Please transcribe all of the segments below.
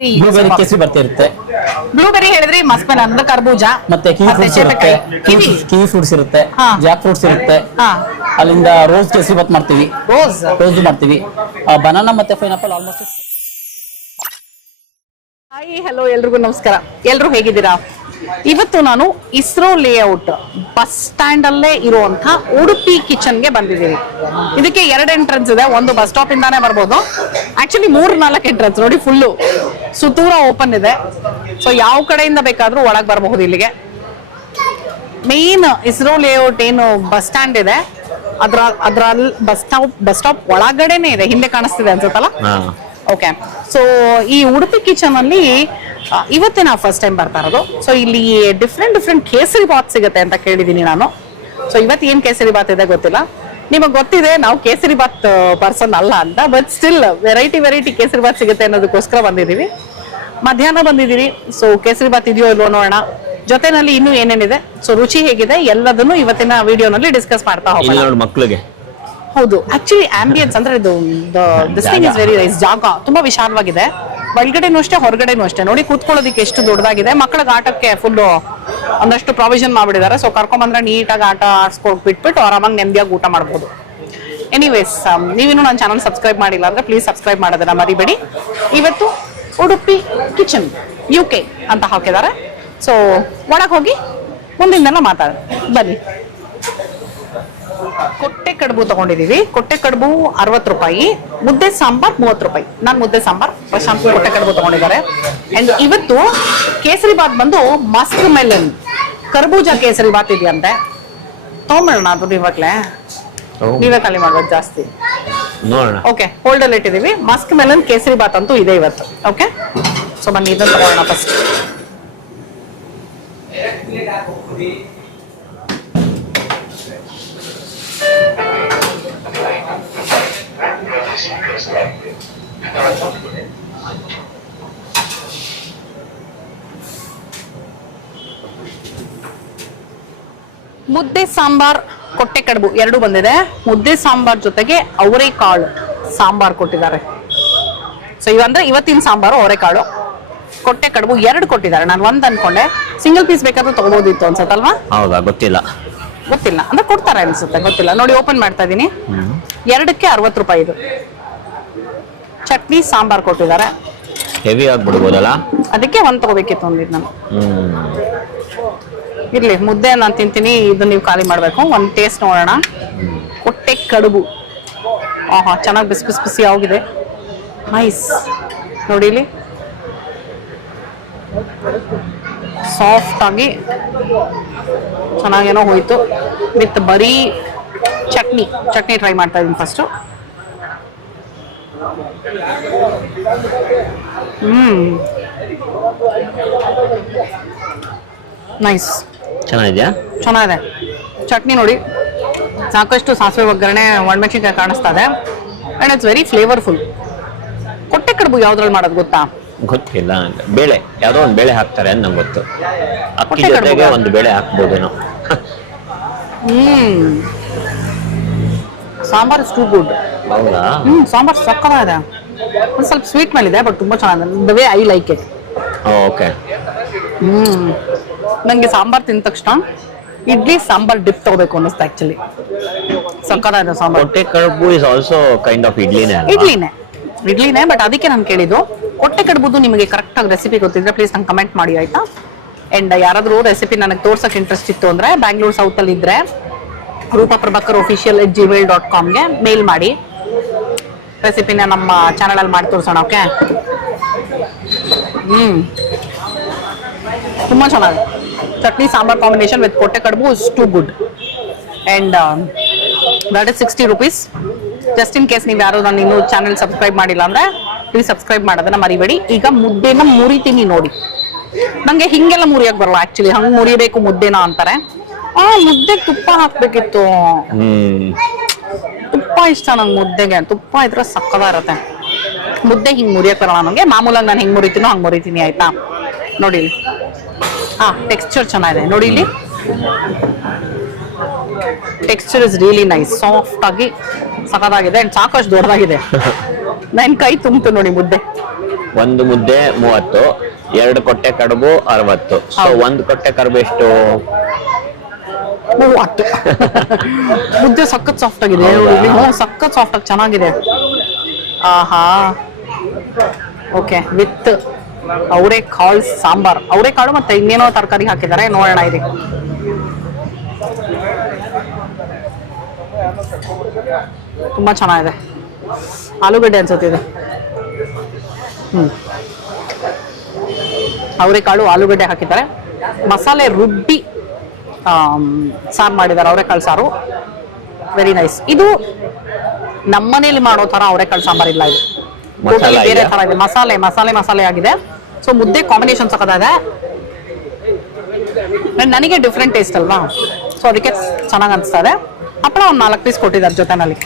Blueberry ಕೇಸರಿ ಬರ್ತಿರುತ್ತೆ. Blueberry ಹೇಳಿದ್ರಿ, Musk ಅಂದ್ರೆ ಕರ್ಬೂಜ, ಮತ್ತೆ ಕಿವಿ ಫ್ರೂಟ್ಸ್ ಇರುತ್ತೆ, ಕಿವಿ ಫ್ರೂಟ್ಸ್ ಇರುತ್ತೆ, ಜಾಕ್ ಫ್ರೂಟ್ಸ್ ಇರುತ್ತೆ. ಅಲ್ಲಿಂದ ರೋಸ್ ಕೇಸರಿ ಬಾತ್ ಮಾಡ್ತೀವಿ, ರೋಸ್ ಮಾಡ್ತೀವಿ, ಬನಾನಾ ಮತ್ತೆ ಪೈನಾಪಲ್ ಆಲ್ಮೋಸ್ಟ್. ಹಾಯ್, ಹಲೋ, ಎಲ್ರಿಗೂ ನಮಸ್ಕಾರ. ಎಲ್ರು ಹೇಗಿದ್ದೀರಾ? ಇವತ್ತು ನಾನು ಇಸ್ರೋ ಲೇಔಟ್ ಬಸ್ ಸ್ಟ್ಯಾಂಡ್ ಅಲ್ಲೇ ಇರುವಂತ ಉಡುಪಿ ಕಿಚನ್ ಗೆ ಬಂದಿದ್ದೀನಿ. ಇದಕ್ಕೆ 2 ಎಂಟ್ರೆನ್ಸ್ ಇದೆ. ಒಂದು ಬಸ್ ಸ್ಟಾಪ್ ಇಂದಾನೆ ಬರ್ಬೋದು, ಆಕ್ಚುಲಿ 3-4 ಎಂಟ್ರೆನ್ಸ್ ನೋಡಿ, ಫುಲ್ಲು ಸುತ್ತೂರ ಓಪನ್ ಇದೆ. ಸೊ ಯಾವ ಕಡೆಯಿಂದ ಬೇಕಾದ್ರೂ ಒಳಗೆ ಬರಬಹುದು ಇಲ್ಲಿಗೆ. ಮೇನ್ ಇಸ್ರೋ ಲೇಔಟ್ ಏನು ಬಸ್ ಸ್ಟ್ಯಾಂಡ್ ಇದೆ ಅದ್ರಲ್ಲಿ ಬಸ್ ಸ್ಟಾಪ್ ಒಳಗಡೆನೆ ಇದೆ, ಹಿಂದೆ ಕಾಣಿಸ್ತಿದೆ ಅನ್ಸುತ್ತಲ್ಲ. ಓಕೆ, ಸೊ ಈ ಉಡುಪಿ ಕಿಚನ್ ಅಲ್ಲಿ ಇವತ್ತೇ ನಾವು ಫಸ್ಟ್ ಟೈಮ್ ಬರ್ತಾ ಇರೋದು. ಸೊ ಇಲ್ಲಿ ಡಿಫ್ರೆಂಟ್ ಕೇಸರಿ ಬಾತ್ ಸಿಗುತ್ತೆ ಅಂತ ಕೇಳಿದೀನಿ ನಾನು. ಸೊ ಇವತ್ತು ಏನ್ ಕೇಸರಿ ಬಾತ್ ಇದೆ ಗೊತ್ತಿಲ್ಲ. ನಿಮಗೆ ಗೊತ್ತಿದೆ ನಾವು ಕೇಸರಿ ಬಾತ್ ಪರ್ಸನ್ ಅಲ್ಲ ಅಂತ, but still variety kesari bath ಸಿಗುತ್ತೆ ಅನ್ನೋದಕ್ಕೋಸ್ಕರ ಬಂದಿದೀವಿ. ಮಧ್ಯಾಹ್ನ ಬಂದಿದ್ದೀರಿ, ಸೊ ಕೇಸರಿ ಬಾತ್ ಇದೆಯೋ ಇಲ್ವೋ ನೋಡೋಣ. ಜೊತೆನಲ್ಲಿ ಇನ್ನೂ ಏನೇನಿದೆ, ಸೊ ರುಚಿ ಹೇಗಿದೆ ಎಲ್ಲದನ್ನು ಇವತ್ತಿನ ವಿಡಿಯೋನಲ್ಲಿ ಡಿಸ್ಕಸ್ ಮಾಡ್ತಾ ಹೋಗೋಣ. ಮಕ್ಕಳಿಗೆ ಹೌದು, ಆಕ್ಚುಲಿ ಆಂಬಿಯನ್ಸ್ ಅಂದ್ರೆ ಇದು this thing is very nice. ಜಾಗ ತುಂಬಾ ವಿಶಾಲವಾಗಿದೆ, ಒಳಗಡೆನೂ ಅಷ್ಟೇ ಹೊರಗಡೆನೂ ಅಷ್ಟೇ. ನೋಡಿ, ಕೂತ್ಕೊಳ್ಳೋದಕ್ಕೆ ಎಷ್ಟು ದೊಡ್ಡದಾಗಿದೆ. ಮಕ್ಕಳಿಗೆ ಆಟಕ್ಕೆ ಫುಲ್ ಒಂದಷ್ಟು ಪ್ರಾವಿಷನ್ ಮಾಡಿಬಿಟ್ಟಿದ್ದಾರೆ. ಸೊ ಕರ್ಕೊಂಬಂದ್ರೆ ನೀಟಾಗಿ ಆಟ ಆಡ್ಸ್ಕೊಂಡು ಬಿಟ್ಬಿಟ್ಟು ಆರಾಮಾಗಿ ನೆಮ್ಮದಿಯಾಗಿ ಊಟ ಮಾಡ್ಬೋದು. ಎನಿವೇಸ್, ನೀವಿನ್ನೂ ನನ್ನ ಚಾನಲ್ ಸಬ್ಸ್ಕ್ರೈಬ್ ಮಾಡಿಲ್ಲ ಅಂದ್ರೆ ಪ್ಲೀಸ್ ಸಬ್ಸ್ಕ್ರೈಬ್ ಮಾಡೋದನ್ನ ಮರಿಬೇಡಿ. ಇವತ್ತು ಉಡುಪಿ ಕಿಚನ್ UK ಅಂತ ಹಾಕಿದ್ದಾರೆ. ಸೊ ಒಳಗೆ ಹೋಗಿ ಮುಂದಿಂದೆಲ್ಲ ಮಾತಾಡೋಣ ಬನ್ನಿ. ಕೊಟ್ಟೆ ಕಡುಬು ತಗೊಂಡಿದೀವಿ. ಕೊಟ್ಟೆ ಕಡುಬು 60 ರೂಪಾಯಿ, ಮುದ್ದೆ ಸಾಂಬಾರ್ 30 ರೂಪಾಯಿ. ನಾನು ಮುದ್ದೆ ಸಾಂಬಾರ್, ಪ್ರಶಾಂತ್ ಕೊಟ್ಟೆ ಕಡುಬು ತಗೊಂಡಿದ್ದಾರೆ. ಅಂಡ್ ಇವತ್ತು ಕೇಸರಿ ಬಾತ್ ಬಂದು ಮಸ್ಕ್ ಮೆಲನ್ ಕರ್ಬೂಜ ಕೇಸರಿ ಬಾತ್ ಇದೆಯಂತೆ. ತಗೊಂಬೇಡ ಅದು ಇವಾಗ್ಲೇ, ನೀವೇ ಖಾಲಿ ಮಾಡ್ಬೋದು ಜಾಸ್ತಿ. Okay, ಹೋಲ್ಡಲ್ಲಿ ಇಟ್ಟಿದೀವಿ. Musk melon kesari bath ಅಂತೂ ಇದೆ ಇವತ್ತು. ಓಕೆ, ಸೊ ಬನ್ನಿ ಇದನ್ನು ತಗೊಳ್ಳೋಣ ಫಸ್ಟ್. ಮುದ್ದೆ ಸಾಂಬಾರ್ ಕೊಟ್ಟೆ ಕಡುಬು 2 ಬಂದಿದೆ. ಮುದ್ದೆ ಸಾಂಬಾರ್ ಜೊತೆಗೆ ಅವರೆಕಾಳು ಸಾಂಬಾರ್ ಕೊಟ್ಟಿದ್ದಾರೆ. ಸೊ ಇವಂದ್ರೆ ಇವತ್ತಿನ ಸಾಂಬಾರು ಅವರೆಕಾಳು, ಕೊಟ್ಟೆ ಕಡುಬು 2 ಕೊಟ್ಟಿದ್ದಾರೆ. ನಾನು 1 ಅನ್ಕೊಂಡೆ, ಸಿಂಗಲ್ ಪೀಸ್ ಬೇಕಾದ್ರೂ ತಗೋಬೋದಿತ್ತು ಅನ್ಸತ್ತಲ್ವಾ? ಹೌದಾ, ಗೊತ್ತಿಲ್ಲ ಅಂದ್ರೆ ಕೊಡ್ತಾರೆ ಅನ್ಸುತ್ತೆ, ಗೊತ್ತಿಲ್ಲ. ನೋಡಿ, ಓಪನ್ ಮಾಡ್ತಾ ಇದೀನಿ. 2ಕ್ಕೆ 60 ರೂಪಾಯಿ ಇದು. ಚಟ್ನಿ ಸಾಂಬಾರ್ ಕೊಟ್ಟಿದ್ದಾರೆ. ಹೆವಿ ಆಗ್ಬಿಡ್ಬೋದಲ್ಲ, ಅದಕ್ಕೆ 1 ತಗೋಬೇಕಿತ್ತು ಅಂದಿದ್ದು ನಾನು. ಇರ್ಲಿ, ಮುದ್ದೆ ನಾನು ತಿಂತೀನಿ, ಇದು ನೀವು ಖಾಲಿ ಮಾಡ್ಬೇಕು. ಒಂದು ಟೇಸ್ಟ್ ನೋಡೋಣ. ಕೊಟ್ಟೆ ಕಡುಬು ಆಹಾ, ಚೆನ್ನಾಗಿ ಬಿಸಿ ಆಗಿದೆ. ನೈಸ್ ನೋಡಿ, ಇಲ್ಲಿ ಸಾಫ್ಟ್ ಆಗಿ ಚೆನ್ನಾಗೇನೋ ಹೋಯ್ತು. ವಿತ್ ಬರೀ ಚಟ್ನಿ ಟ್ರೈ ಮಾಡ್ತಾ ಇದೀನಿ ಫಸ್ಟ್. ನೈಸ್, ಚೆನ್ನಾಗಿದೆ. ಚಟ್ನಿ ನೋಡಿ, ಸಾಕಷ್ಟು ಸಾಸಿವೆ ಒಗ್ಗರಣೆ, ಒಣಮೆಣಸಿನಕಾಯಿ ಕಾಣಿಸ್ತಾ ಇದೆ. And it's very flavourful. ಕೊಟ್ಟೆ ಕಡುಬು ಯಾವ್ದ್ರಲ್ಲಿ ಮಾಡೋದು ಗೊತ್ತಾ? ಗೊತ್ತಿಲ್ಲ, ಬೇಳೆ ಯಾವ್ದೋ ಒಂದು ಬೇಳೆ ಹಾಕ್ತಾರೆ ಅಂತ ನಂಗೆ ಗೊತ್ತು. ಅಕ್ಕಿ ಜೊತೆಗೆ ಒಂದು ಬೇಳೆ ಹಾಕ್ಬೋದೇನೋ. Sambar is too good. ಹೌದಾ? ಸಾಂಬಾರ್ ಸಕ್ಕತ್ತಾಗಿದೆ. ಒಂದು ಸ್ವಲ್ಪ ಸ್ವೀಟ್ ಮೇಲಿದೆ, ಬಟ್ ತುಂಬಾ ಚೆನ್ನಾಗಿದೆ. The way I like it. Okay. ನಂಗೆ ಸಾಂಬಾರ್ ತಿಂದ ತಕ್ಷಣ ಇಡ್ಲಿ ಸಾಂಬಾರ್ ಡಿಪ್ ತಗೋಬೇಕು ಅನ್ನಿಸ್ತಾ. ಆಕ್ಚುಲಿ ಸಕ್ಕತ್ತಾಗಿದೆ sambar. Kotte kadubu is also kind of ಇಡ್ಲಿನೇ, ಬಟ್ ಅದಕ್ಕೆ ನಾನು ಕೇಳಿದ್ದು. ಕೊಟ್ಟೆ ಕಡುಬುದು ನಿಮಗೆ ಕರೆಕ್ಟ್ ಆಗಿ ರೆಸಿಪಿ ಗೊತ್ತಿದ್ರೆ ಪ್ಲೀಸ್ ನಂಗೆ ಕಮೆಂಟ್ ಮಾಡಿ, ಆಯ್ತಾ? ಅಂಡ್ ಯಾರಾದ್ರೂ ರೆಸಿಪಿ ನನಗೆ ತೋರ್ಸಕ್ ಇಂಟ್ರೆಸ್ಟ್ ಇತ್ತು ಅಂದ್ರೆ ಬ್ಯಾಂಗ್ಳೂರ್ ಸೌತ್ ಅಲ್ಲಿ ಇದ್ರೆ ರೂಪಾಪ್ರಭಾಕರ್@gmail.com ಗೆ ಮೇಲ್ ಮಾಡಿ. ರೆಸಿಪಿನ ನಮ್ಮ ಚಾನಲ್ ಅಲ್ಲಿ ಮಾಡಿ ತೋರಿಸೋಣ. ಓಕೆ, ತುಂಬಾ ಚೆನ್ನಾಗಿದೆ. ಚಟ್ನಿ ಸಾಂಬಾರ್ ಕಾಂಬಿನೇಷನ್ ವಿತ್ ಕೊಟ್ಟೆ kadubu is too good. And that is 60 rupees. Just in case ನೀವು ಯಾರು ನಾನು ಇನ್ನೂ ಚಾನಲ್ ಸಬ್ಸ್ಕ್ರೈಬ್ ಮಾಡಿಲ್ಲ ಅಂದ್ರೆ ಪ್ಲೀಸ್ ಸಬ್ಸ್ಕ್ರೈಬ್ ಮಾಡೋದನ್ನ ಮರಿಬೇಡಿ. ಈಗ ಮುದ್ದೆನ ಮುರಿತೀನಿ ನೋಡಿ. ನಂಗೆ ಹಿಂಗೆಲ್ಲ ಮುರಿಯಕ್ ಬರಲ್ಲ ಆಕ್ಚುಲಿ. ಹಂಗ್ ಮುರಿಬೇಕು ಮುದ್ದೆನ ಅಂತಾರೆ. ಮುದ್ದೆ ತುಪ್ಪ ಹಾಕ್ಬೇಕಿತ್ತು. ತುಪ್ಪ ಇಷ್ಟ ನಂಗೆ ಮುದ್ದೆಗೆ. ತುಪ್ಪ ಇದ್ರೆ ಸಕ್ಕದ ಇರತ್ತೆ. ಮುದ್ದೆ ಹಿಂಗ್ ಮುರಿಯಕ್ ಬರಲ್ಲ ನನಗೆ. ಮಾಮೂಲಾಗಿ ನಾನು ಹೆಂಗ್ ಮುರಿತೀನೋ ಹಂಗ್ ಮುರಿತೀನಿ, ಆಯ್ತಾ? ನೋಡಿ, ಟೆಕ್ಸ್ಚರ್ ಚೆನ್ನಾಗಿದೆ ನೋಡಿ. ಇಲ್ಲಿ texture is really nice, soft ಆಗಿ ಸಖತ್ತಾಗಿದೆ ಅಂಡ್ ಸಾಕಷ್ಟು ದೊಡ್ಡದಾಗಿದೆ. ನನ್ನ ಕೈ ತುಂಬಿತು ನೋಡಿ ಮುದ್ದೆ. ಒಂದು ಮುದ್ದೆ 30, 2 ಕೊಟ್ಟೆ ಕಡುಬು 60. ಸೊ ಹೌದು. 1 ಕೊಟ್ಟೆ ಕಡುಬು ಎಷ್ಟು? 30. ಮುದ್ದೆ ಸಖತ್ ಸಾಫ್ಟ್ ಆಗಿದೆ. ಹೌದಾ? ಸಖತ್ ಸಾಫ್ಟ್ ಆಗಿ ಚೆನ್ನಾಗಿದೆ. ಆಹಾ, ಓಕೆ. ವಿತ್ ಅವರೆಕಾಳು ಸಾಂಬಾರ್, ಅವರೆಕಾಳು ಮತ್ತೆ ಇನ್ನೇನೋ ತರಕಾರಿ ಹಾಕಿದ್ದಾರೆ, ನೋಡೋಣ ಇರಿ. ತುಂಬಾ ಚೆನ್ನಾಗಿದೆ. ಆಲೂಗಡ್ಡೆ ಅನ್ಸುತ್ತಿದೆ. ಅವರೆಕಾಳು ಆಲೂಗಡ್ಡೆ ಹಾಕಿದ್ದಾರೆ, ಮಸಾಲೆ ರುಬ್ಬಿ ಸಾರು ಮಾಡಿದ್ದಾರೆ. ಅವರೆಕಾಳು ಸಾರು ವೆರಿ ನೈಸ್. ಇದು ನಮ್ಮನೇಲಿ ಮಾಡೋ ತರ ಅವರೆಕಾಳು ಸಾಂಬಾರ್ ಇಲ್ಲ, ಇದು ಮಸಾಲ ಬೇರೆ ಇದೆಯಾ? ತರ ಇದೆ. ಮಸಾಲೆ ಆಗಿದೆ. ಸೊ ಮುದ್ದೆ ಕಾಂಬಿನೇಷನ್ ಸಖತ್ತಾಗಿದೆ. ನನಗೆ ಡಿಫ್ರೆಂಟ್ ಟೇಸ್ಟ್ ಅಲ್ವಾ, ಸೊ ಅದಕ್ಕೆ ಚೆನ್ನಾಗಿ ಅನಿಸ್ತಾ ಇದೆ. ಹಪ್ಪಳ ಒಂದು 4 ಪೀಸ್ ಕೊಟ್ಟಿದ್ದಾರೆ ಜೊತೆನಲ್ಲಿ.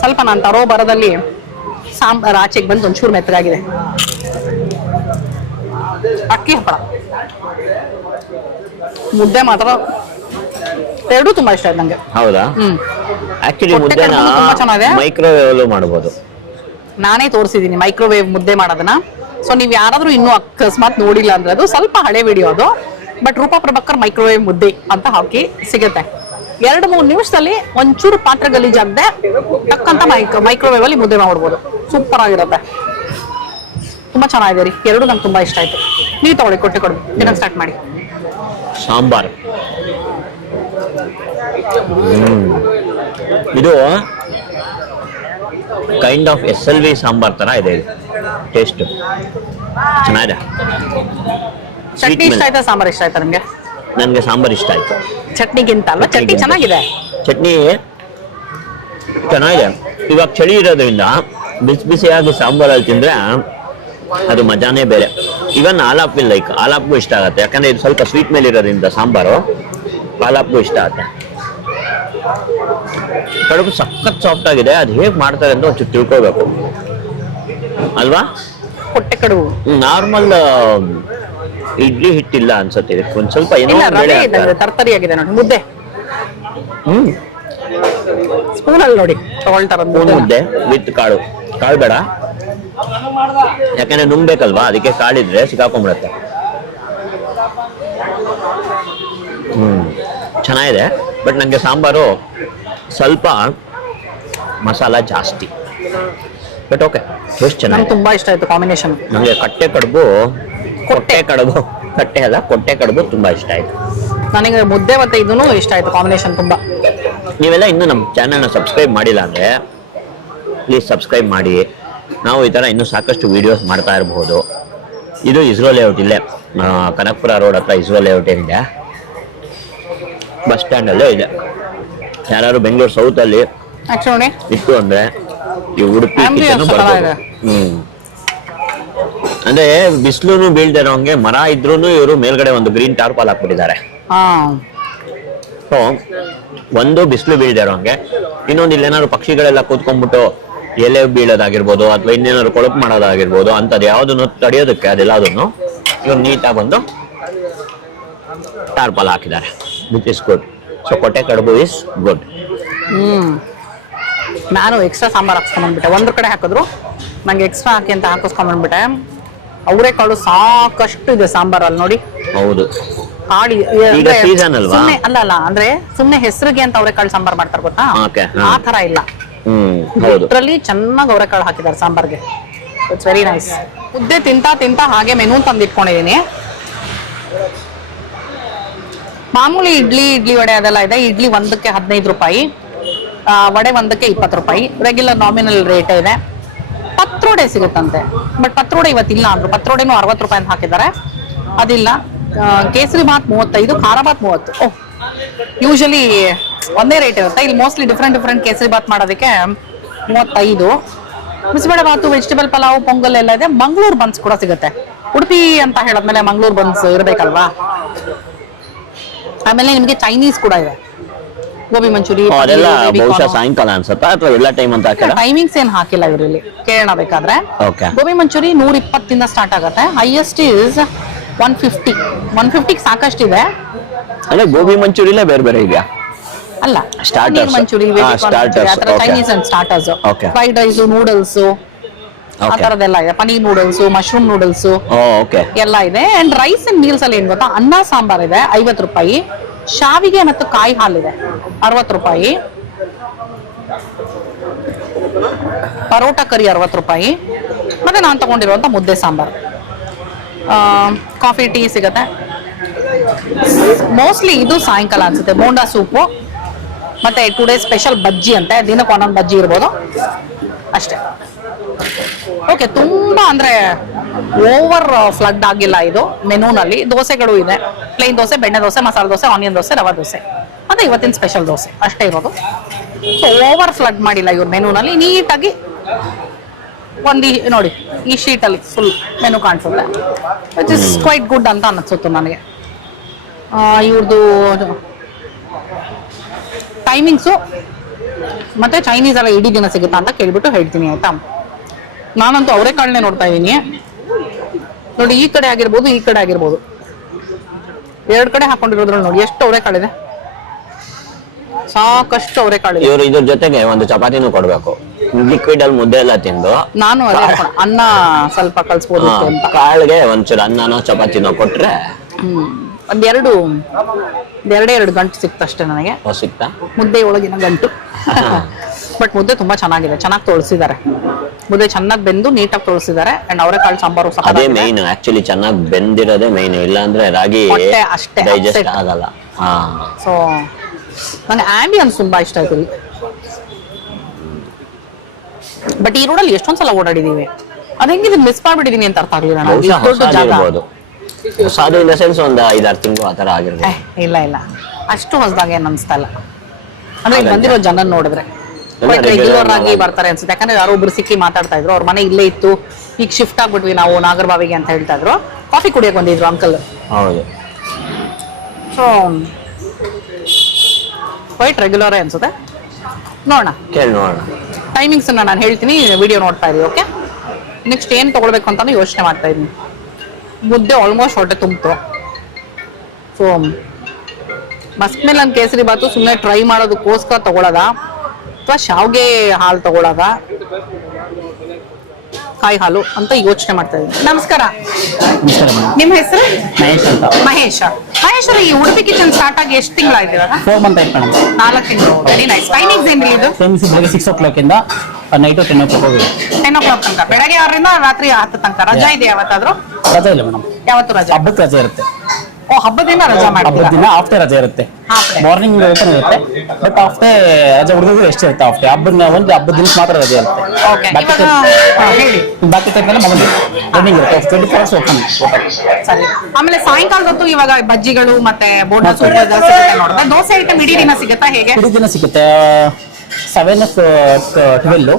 ಸ್ವಲ್ಪ ನಾನು ತರೋ ಬರದಲ್ಲಿ ಸಾಂಬಾರ್ ಆಚೆಗೆ ಬಂದು ಒಂಚೂರು ಮೆತ್ತಗಾಗಿದೆ. ಅಕ್ಕಿ ಹಪ್ಪಳ, ಮುದ್ದೆ ಮಾತ್ರ ಎರಡೂ ತುಂಬಾ ಇಷ್ಟ ಆಯ್ತು ನಂಗೆ. ಹೌದಾ? ಆಕ್ಚುಲಿ ಕೊಟ್ಟೆ ಮುದ್ದೆನ ಕಡುಬು ತುಂಬಾ ಚೆನ್ನಾಗಿದೆ. ಮೈಕ್ರೋವೇವ್ ಮಾಡಬಹುದು. ನಾನೇ ತೋರಿಸಿದ್ದೀನಿ ಮೈಕ್ರೋವೇವ್ ಮುದ್ದೆ ಮಾಡೋದನ್ನ. ಸೊ ನೀವು ಯಾರಾದ್ರೂ ಇನ್ನೂ ಅಕಸ್ಮಾತ್ ನೋಡಿಲ್ಲ ಅಂದ್ರೆ ಅದು ಸ್ವಲ್ಪ ಹಳೆ ವಿಡಿಯೋ ಅದು. ಬಟ್ ರೂಪಾ ಪ್ರಭಾಕರ್ ಮೈಕ್ರೋವೇವ್ ಮುದ್ದೆ ಅಂತ ಹಾಕಿ ಸಿಗುತ್ತೆ. 2-3 ನಿಮಿಷದಲ್ಲಿ ಒಂಚೂರು ಪಾತ್ರೆ ಗಲೀಜಾಗದೆ ಟಕ್ಕಂತ ಮೈಕ್ರೋವೇವ್ ಅಲ್ಲಿ ಮುದ್ದೆ ಮಾಡ್ಬೋದು. ಸೂಪರ್ ಆಗಿರುತ್ತೆ, ತುಂಬಾ ಚೆನ್ನಾಗಿದೆ ರೀ. ಎರಡು ನಂಗೆ ತುಂಬಾ ಇಷ್ಟ ಆಯ್ತು. ನೀವು ತಗೊಳ್ಳಿ, ಕೊಟ್ಟೆ ಕಡುಬು ತಿನ್ನಕ್ ಸ್ಟಾರ್ಟ್ ಮಾಡಿ. ಸಾಂಬಾರ್ ಇದು ಕೈಂಡ್ ಆಫ್ SLV ಸಾಂಬಾರ್ ತರ ಇದೆ. ಇದು ಟೇಸ್ಟ್ ಚೆನ್ನಾಗಿದೆ. ಚಟ್ನಿ ಇಷ್ಟ ಆಯ್ತಾ, ಸಾಂಬಾರ್ ಇಷ್ಟ ಆಯ್ತಾ ನಿಮ್ಗೆ? ನನಗೆ ಸಾಂಬಾರ್ ಇಷ್ಟ ಆಯ್ತು ಚಟ್ನಿಗಿಂತ ಅಲ್ವಾ? ಚಟ್ನಿ ಚೆನ್ನಾಗಿದೆ. ಚಟ್ನಿ ಚೆನ್ನಾಗಿದೆ. ಇವಾಗ ಚಳಿ ಇರೋದ್ರಿಂದ ಬಿಸಿ ಬಿಸಿಯಾಗಿ ಸಾಂಬಾರಲ್ಲಿ ತಿಂದ್ರೆ ಅದು ಮಜಾನೇ ಬೇರೆ. ಇವನ್ ಆಲಾಪ್ ವಿಲ್ ಲೈಕ್, ಆಲಾಪ್ಗೂ ಇಷ್ಟ ಆಗುತ್ತೆ. ಯಾಕಂದ್ರೆ ಇದು ಸ್ವಲ್ಪ ಸ್ವೀಟ್ ಮೇಲೆ ಇರೋದ್ರಿಂದ ಸಾಂಬಾರು ಆಲಾಪ್ಗೂ ಇಷ್ಟ ಆಗುತ್ತೆ. ಕಡುಬು ಸಖತ್ ಸಾಫ್ಟ್ ಆಗಿದೆ. ಅದು ಹೇಗೆ ಮಾಡ್ತಾರೆ ಅಂತ ಒಂಚೂರು ತಿಳ್ಕೋಬೇಕು ಅಲ್ವಾ? ಕೊಟ್ಟೆ ಕಡುಬು ನಾರ್ಮಲ್ ಇಡ್ಲಿ ಹಿಟ್ಟಿಲ್ಲ ಅನ್ಸುತ್ತೆ. ಇದಕ್ಕೆ ಒಂದ್ ಸ್ವಲ್ಪ ಏನೋ ಇಲ್ಲ, ಬೇಳೆ ರವೆ ಇದೆ, ಹಾಕ್ತಾರೆ. ತರ್ತರಿ ಆಗಿದೆ ನೋಡಿ. ಮುದ್ದೆ ಸ್ಪೂನಲ್ಲಿ ನೋಡಿ ತಗೊಳ್ತಾರ ಮುದ್ದೆ ವಿತ್ ಕಾಳು. ಕಾಳು ಬೇಡ, ಯಾಕಂದ್ರೆ ನುಂಗ್ಬೇಕಲ್ವಾ, ಅದಕ್ಕೆ ಕಾಳಿದ್ರೆ ಸಿಕ್ಕಾಕೊಂಡ್ಬಿಡತ್ತೆ. ಚೆನ್ನಾಗಿದೆ. ಬಟ್ ನಂಗೆ ಸಾಂಬಾರು ಸ್ವಲ್ಪ ಮಸಾಲ ಜಾಸ್ತಿ. ಬಟ್ ಓಕೆ, ಎಷ್ಟು ನಂಗೆ ಚೆನ್ನಾಗಿದೆ. ತುಂಬಾ ಇಷ್ಟ ಆಯ್ತು ಕಾಂಬಿನೇಷನ್. ನಂಗೆ ಕೊಟ್ಟೆ ಕಡುಬು ತುಂಬಾ ಇಷ್ಟ ಆಯ್ತು. ನನಗೆ ಮುದ್ದೆ ಮತ್ತೆ ಇದೂ ಇಷ್ಟ ಆಯ್ತು ಕಾಂಬಿನೇಷನ್ ತುಂಬಾ. ನೀವೆಲ್ಲ ಇನ್ನೂ ನಮ್ಮ ಚಾನಲ್ನ ಸಬ್ಸ್ಕ್ರೈಬ್ ಮಾಡಿಲ್ಲ ಅಂದರೆ ಪ್ಲೀಸ್ ಸಬ್ಸ್ಕ್ರೈಬ್ ಮಾಡಿ. ನಾವು ಈ ಥರ ಇನ್ನೂ ಸಾಕಷ್ಟು ವೀಡಿಯೋಸ್ ಮಾಡ್ತಾ ಇರಬಹುದು. ಇದು ಇಸ್ರೋ ಲೇಔಟ್, ಇಲ್ಲೇ ಕನಕಪುರ ರೋಡ್ ಹತ್ರ ಇಸ್ರೋ ಲೇಔಟ್ ಏನಿದೆ, ಬಸ್ ಸ್ಟ್ಯಾಂಡಲ್ಲೇ ಇದೆ. ಯಾರು ಬೆಂಗಳೂರು ಸೌತಲ್ಲಿ ಆಕ್ಚುಲಿ ಇತ್ತು ಅಂದರೆ ಈ ಉಡುಪಿ Ambience ಕಿಚನ್ ಚೆನ್ನಾಗಿದೆ. ಅಂದ್ರೆ ಬಿಸಿಲು ಬೀಳ್ದೇ ಇರೋಂಗೆ ಮರ ಇದ್ರೂ ಇವರು ಮೇಲ್ಗಡೆ ಒಂದು ಗ್ರೀನ್ ಟಾರ್ಪಾಲ್ ಹಾಕ್ಬಿಟ್ಟಿದ್ದಾರೆ. ಹಾ, ಸೊ ಒಂದು ಬಿಸಿಲು ಬೀಳ್ದೇ ಇರೋಂಗೆ, ಇನ್ನೊಂದು ಇಲ್ಲೇನಾದ್ರು ಪಕ್ಷಿಗಳೆಲ್ಲ ಕೂತ್ಕೊಂಡ್ಬಿಟ್ಟು ಎಲೆ ಬೀಳೋದಾಗಿರ್ಬೋದು ಅಥವಾ ಇನ್ನೇನಾದ್ರು ಕೊಳಕು ಮಾಡೋದಾಗಿರ್ಬೋದು ಅಂತದ್ದು ಯಾವುದನ್ನು ತಡೆಯೋದಕ್ಕೆ ಅದೆಲ್ಲದನ್ನು ಇವ್ರು ನೀಟಾಗಿ ಬಂದು ಟಾರ್ಪಾಲ್ ಹಾಕಿದ್ದಾರೆ, ವಿಚ್ ಇಸ್ ಗುಡ್. ಸೊ ಕೊಟ್ಟೆ ಕಡುಬು ಇಸ್ ಗುಡ್. ನಾನು ಎಕ್ಸ್ಟ್ರಾ ಸಾಂಬಾರ್ ಹಾಕ್ಸ್ಕೊಂಡ್ಬಂದ್ಬಿಟ್ಟೆ. ಒಂದ್ರ ಕಡೆ ಹಾಕಿದ್ರು, ನಂಗೆ ಎಕ್ಸ್ಟ್ರಾ ಹಾಕಿ ಅಂತ ಹಾಕಿಸ್ಕೊಂಡ್ಬಂದ್ಬಿಟ್ಟೆ. ಅವರೆಕಾಳು ಸಾಕಷ್ಟು ಇದೆ ಸಾಂಬಾರಲ್ಲಿ ನೋಡಿ. ಹೌದು, ಕಾಳಿ ಈಗ season ಅಲ್ವಾ? ಅಲ್ಲ ಅಂದ್ರೆ ಸುಮ್ನೆ ಹೆಸರಿಗೆ ಅಂತ ಅವರೆಕಾಳು ಸಾಂಬಾರ್ ಮಾಡ್ತಾರೆ ಗೊತ್ತಾ? Okay, ಆ ತರ ಇಲ್ಲ. ಹೌದು. ಇದ್ರಲ್ಲಿ ಚೆನ್ನಾಗಿ ಅವರೆಕಾಳು ಹಾಕಿದ್ದಾರೆ ಸಾಂಬಾರ್ಗೆ. It's very nice. ಮುದ್ದೆ ತಿಂತಾ ಹಾಗೆ ಮೆನು ತಂದಿಟ್ಕೊಂಡಿದೀನಿ. ಮಾಮೂಲಿ ಇಡ್ಲಿ ವಡೆ ಅದೆಲ್ಲ ಇದೆ. ಇಡ್ಲಿ ಒಂದಕ್ಕೆ 15 ರೂಪಾಯಿ, ವಡೆ ಒಂದಕ್ಕೆ 20 ರೂಪಾಯಿ. ರೆಗ್ಯುಲರ್ ನಾಮಿನಲ್ ರೇಟ್ ಇದೆ. ಪತ್ರೋಡೆ ಸಿಗುತ್ತಂತೆ, ಬಟ್ ಪತ್ರೋಡೆ ಇವತ್ತಿಲ್ಲ ಅಂದ್ರು. ಪತ್ರೋಡೆನೂ 60 ರೂಪಾಯಿ ಅಂತ ಹಾಕಿದ್ದಾರೆ, ಅದಿಲ್ಲ. ಕೇಸರಿ ಬಾತ್ 35, ಖಾರ ಬಾತ್ 30. ಓಹ್, ಯೂಶಲಿ ಒಂದೇ ರೇಟ್ ಇರುತ್ತೆ. ಇಲ್ಲಿ ಮೋಸ್ಟ್ಲಿ ಡಿಫ್ರೆಂಟ್ ಕೇಸರಿ ಬಾತ್ ಮಾಡೋದಕ್ಕೆ 35. ಬಿಸಿಬೇಳೆ ಬಾತು, ವೆಜಿಟೇಬಲ್ ಪಲಾವ್, ಪೊಂಗಲ್ ಎಲ್ಲ ಇದೆ. ಮಂಗಳೂರು ಬನ್ಸ್ ಕೂಡ ಸಿಗುತ್ತೆ. ಉಡುಪಿ ಅಂತ ಹೇಳದ್ಮೇಲೆ ಮಂಗಳೂರು ಬನ್ಸ್ ಇರಬೇಕಲ್ವಾ? ಆಮೇಲೆ ನಿಮ್ಗೆ ಚೈನೀಸ್ ಕೂಡ ಇದೆ, ಗೋಬಿ ಮಂಚೂರಿ. ಅದೆಲ್ಲ ಬಹುಶಃ ಸಾಯಂಕಾಲ ಅನ್ಸುತ್ತಾ ಅಥವಾ ಎಲ್ಲ ಟೈಮ್ ಅಂತ ಹಾಕಿಲ್ಲ? ಟೈಮಿಂಗ್ಸ್ ಏನ್ ಹಾಕಿಲ್ಲ ಇವರಲ್ಲಿ, ಕೇಳೋಣ ಬೇಕಾದ್ರೆ. ಓಕೆ. ಗೋಬಿ ಮಂಚೂರಿ 120 ಸ್ಟಾರ್ಟ್ ಆಗುತ್ತೆ. Highest is 150. 150 ಸಾಕಷ್ಟಿದೆ. ಅಂದ್ರೆ ಗೋಬಿ ಮಂಚೂರಿಲೇ ಬೇರೆ ಬೇರೆ ಇದೆಯಾ? ಅಲ್ಲ, Starters. ಮಂಚೂರಿ, starters. Okay. Chinese and starters, Okay. Fried rice, noodles, ಆ ತರದೆಲ್ಲ ಇದೆ. Paneer noodles, mushroom noodles okay ಎಲ್ಲ ಇದೆ. ಅಂಡ್ ರೈಸ್ ಅಂಡ್ ಮೀಲ್ಸ್ ಅಲ್ಲಿ ಏನ್ ಗೊತ್ತಾ, ಅನ್ನ ಸಾಂಬಾರ್ ಇದೆ 50 ರೂಪಾಯಿ, ಶಾವಿಗೆ ಮತ್ತು ಕಾಯಿ ಹಾಲಿದೆ 60 ರೂಪಾಯಿ, ಪರೋಟ ಕರಿ 60 ರೂಪಾಯಿ, ಮತ್ತೆ ನಾನು ತಗೊಂಡಿರುವಂತ ಮುದ್ದೆ ಸಾಂಬಾರ್, ಕಾಫಿ ಟೀ ಸಿಗತ್ತೆ. ಮೋಸ್ಟ್ಲಿ ಇದು ಸಾಯಂಕಾಲ ಅನ್ಸುತ್ತೆ. ಬೋಂಡಾ ಸೂಪು ಮತ್ತೆ ಟುಡೇ ಸ್ಪೆಷಲ್ ಬಜ್ಜಿ ಅಂತೆ, ದಿನಕ್ಕೆ ಒಂದೊಂದು ಬಜ್ಜಿ ಇರ್ಬೋದು ಅಷ್ಟೇ. ಓಕೆ, ತುಂಬಾ ಅಂದ್ರೆ ಓವರ್ ಫ್ಲಡ್ ಆಗಿಲ್ಲ ಇದು ಮೆನೂನಲ್ಲಿ. ದೋಸೆಗಳು ಇದೆ, ಪ್ಲೇನ್ ದೋಸೆ, ಬೆಣ್ಣೆ ದೋಸೆ, ಮಸಾಲೆ ದೋಸೆ, ಆನಿಯನ್ ದೋಸೆ, ರವಾ ದೋಸೆ, ಮತ್ತೆ ಇವತ್ತಿನ ಸ್ಪೆಷಲ್ ದೋಸೆ ಅಷ್ಟೇ ಇರೋದು. ಸೊ ಓವರ್ ಫ್ಲಡ್ ಮಾಡಿಲ್ಲ ಇವ್ರ ಮೆನೂನಲ್ಲಿ. ನೀಟಾಗಿ ನೋಡಿ ಈ ಶೀಟ್ ಅಲ್ಲಿ ಫುಲ್ ಮೆನು ಕಾಣಿಸುತ್ತೆ, ವಿಚ್ ಇಸ್ ಕ್ವೈಟ್ ಗುಡ್ ಅಂತ ಅನಿಸುತ್ತೆ ನನಗೆ. ಇವ್ರದ್ದು ಟೈಮಿಂಗ್ಸು ಮತ್ತೆ ಚೈನೀಸ್ ಎಲ್ಲ ಇಡೀ ದಿನ ಸಿಗುತ್ತಾ ಅಂತ ಕೇಳ್ಬಿಟ್ಟು ಹೇಳ್ತೀನಿ ಆಯ್ತಾ. ನಾನಂತೂ ಅವರೆಕಾಳನ್ನೇ ನೋಡ್ತಾ ಇದ್ದೀನಿ ನೋಡಿ, ಈ ಕಡೆ ಆಗಿರ್ಬೋದು ಈ ಕಡೆ ಆಗಿರ್ಬೋದು, ಎರಡು ಕಡೆ ಹಾಕೊಂಡಿರೋದ್ರಲ್ಲಿ ನೋಡಿ ಎಷ್ಟು ಅವರೆಕಾಳಿದೆ, ಸಾಕಷ್ಟು ಅವರೆಕಾಳಿದೆ. ಇವ್ರು ಇದ್ರ ಜೊತೆಗೆ ಒಂದು ಚಪಾತಿನೂ ಕೊಡ್ಬೇಕು. ಲಿಕ್ವಿಡ್ ಅಲ್ಲಿ ಮುದ್ದೆ ಎಲ್ಲ ತಿಂದು ನಾನು ಅದೇ ಅನ್ನ ಸ್ವಲ್ಪ ಕಳ್ಸ್ಬೋದು ಅಂತ. ಕಾಳಿಗೆ ಒಂಚೂರು ಅನ್ನನೋ ಚಪಾತಿನೋ ಕೊಟ್ರೆ ಎರಡೆರಡು ಗಂಟು ಸಿಕ್ತಷ್ಟೇ ನನಗೆ. ಸಿಕ್ತಾ ಮುದ್ದೆ ಒಳಗಿನ ಗಂಟು. ಬಟ್ ಮುದ್ದೆ ತುಂಬಾ ಚೆನ್ನಾಗಿದೆ, ಚೆನ್ನಾಗಿ ತೊಳಸಿದ್ದಾರೆ ಮುದ್ದೆ, ಚೆನ್ನಾಗಿ ಬೆಂದು ನೀಟಾಗಿ ತೊಳಸಿದ್ದಾರೆ. ಅಂಡ್ ಅವರೆಕಾಳು ಸಾಂಬಾರು ಸಹ ಅದೇ ಮೈನ್, ಆಕ್ಚುಲಿ ಚೆನ್ನಾಗಿ ಬೆಂದಿರೋದೇ ಮೈನ್, ಇಲ್ಲ ಅಂದ್ರೆ ರಾಗಿ ಅಷ್ಟೇ ಡೈಜೆಸ್ಟ್ ಆಗಲ್ಲ. ಸೊ ನನಗೆ ಆಂಬಿಯನ್ಸ್ ತುಂಬಾ ಇಷ್ಟ ಆಯ್ತು ಇಲ್ಲಿ. ಬಟ್ ಈ ರೋಡಲ್ಲಿ ಎಷ್ಟೊಂದ್ಸಲ ಓಡಾಡಿದೀವಿ, ಅದ್ ಹೆಂಗಿದೆ ಮಿಸ್ ಮಾಡ್ಬಿಟ್ಟಿದೀನಿ ಅಂತ ಅರ್ಥ ಆಗ್ಲಿಲ್ಲ ನಾನು. ದೊಡ್ಡ ಜಾಗ ಹೊಸದು ಇನ್ ದ ಸೆನ್ಸ್ ಒಂದು 5-6 ತಿಂಗಳು ಆತರ ಆಗಿರ್ಬೋದು. ಇಲ್ಲ ಅಷ್ಟು ಹೊಸದಾಗಿ ಏನ್ ಅನ್ಸ್ತಾ ಇಲ್ಲ. ಅಂದ್ರೆ ಈಗ ಬಂದಿರೋ ಜನ ನೋಡಿದ್ರೆ ರೆಗ್ಯುಲರ್ ಆಗಿ ಬರ್ತಾರೆ ಅನ್ಸುತ್ತೆ. ಯಾಕಂದ್ರೆ ಯಾರೋ ಒಬ್ರು ಸಿಕ್ಕಿ ಮಾತಾಡ್ತಾ ಇದ್ರು, ಅವ್ರ ಮನೆ ಇಲ್ಲೇ ಇತ್ತು, ಈಗ ಶಿಫ್ಟ್ ಆಗ್ಬಿಟ್ವಿ ನಾವು ನಾಗರಬಾವಿಗೆ ಅಂತ ಹೇಳ್ತಾ ಇದ್ರು. ಕಾಫಿ ಕುಡಿಯಕ್ ಬಂದಿದ್ರು ಅಂಕಲ್. ಹೌದು, ಸೊ ಕ್ವೈಟ್ ರೆಗ್ಯುಲರ್ ಅನ್ಸುತ್ತೆ. ನೋಡೋಣ, ಕೇಳಿ ನೋಡೋಣ. ಟೈಮಿಂಗ್ಸ್ ನಾನು ಹೇಳ್ತೀನಿ, ವಿಡಿಯೋ ನೋಡ್ತಾ ಇದೀವಿ. ಓಕೆ, ನೆಕ್ಸ್ಟ್ ಏನ್ ತಗೊಳ್ಬೇಕು ಅಂತಾನು ಯೋಚನೆ ಮಾಡ್ತಾ ಇದೀನಿ. ಮುದ್ದೆ ಆಲ್ಮೋಸ್ಟ್ ಹೊಟ್ಟೆ ತುಂಬಿತು. So Musk melon kesari bath ಸುಮ್ಮನೆ ಟ್ರೈ ಮಾಡೋದಕ್ಕೋಸ್ಕರ ತಗೊಳ್ಳೋದ, ಅಥವಾ ಶಾವ್ಗೆ ಹಾಲು ತಗೊಳ್ಳೋದ, ಕಾಯಿ ಹಾಲು ಅಂತ ಯೋಚನೆ ಮಾಡ್ತಾ ಇದ್ದೀನಿ. ನಮಸ್ಕಾರ, ನಿಮ್ಮ ಹೆಸರು? ಮಹೇಶ್ ಅಂತ. ಮಹೇಶ್ ಅವ್ರೆ, ಈ ಉಡುಪಿ ಕಿಚನ್ ಸ್ಟಾರ್ಟ್ ಆಗಿ ಎಷ್ಟು ತಿಂಗಳಾಯ್ತು ಇವಾಗ? 4 ಮಂತ್ ಆಯ್ತು ಮೇಡಮ್. 4 ತಿಂಗಳು. Very nice. ಟೈಮಿಂಗ್ಸ್ ಏನ್ರಿ ಇದು? ಟೈಮಿಂಗ್ಸ್ ಬೆಳಗ್ಗೆ 6 o'clock ಇಂದ ನೈಟು 10 o'clock ಹೋಗಿದೆ. 10 o'clock ತನಕ, ಬೆಳಗ್ಗೆ 6ರಿಂದ ರಾತ್ರಿ 10 ತನಕ. ರಜಾ ಇದೆ ಯಾವತ್ತಾದ್ರೂ? ರಜಾ ಇಲ್ಲ ಮೇಡಮ್, ಯಾವತ್ತು ರಜಾ? ಹಬ್ಬಕ್ಕೆ ರಜೆ ಇರುತ್ತೆ. ಓ, ಹಬ್ಬದಿಂದ ರಜಾ ಹಬ್ಬದ ಮಾಡ್ತೀರಾ? ದಿನ ಆಫ್ಟೇ ರಜೆ ಇರುತ್ತೆ. ಮಾರ್ನಿಂಗ್ ಓಪನ್ ಇರುತ್ತೆ, ಬಟ್ ಆಫ್ಟೇ ರಜೆ ಹುಡುಗರು ಎಷ್ಟು ಇರುತ್ತೆ ಆಫ್ಟೇ. ಹಬ್ಬದ ದಿನಕ್ಕೆ ಮಾತ್ರ ರಜೆ ಇರುತ್ತೆ. ಓಕೆ, ಬಾಕಿ ಹೇಳಿ. ಬಾಕಿ ಟೈಮ್ ಮೇಲೆ ಮಗನಿಗೆ ರನ್ನಿಂಗ್ ಇರುತ್ತೆ. 24 hours ಓಪನ್. ಸರಿ. ಆಮೇಲೆ ಸಾಯಂಕಾಲದ ಹೊತ್ತು ಇವಾಗ ಬಜ್ಜಿಗಳು ಮತ್ತೆ ಬೋಂಡಾ ಸೂಪ್ ಸಿಗುತ್ತೆ ನೋಡಿದ್ರೆ, ದೋಸೆ ಐಟಮ್ ಇಡೀ ದಿನ ಸಿಗುತ್ತಾ ಹೇಗೆ? ಇಡೀ ದಿನ ಸಿಗುತ್ತೆ. 7 12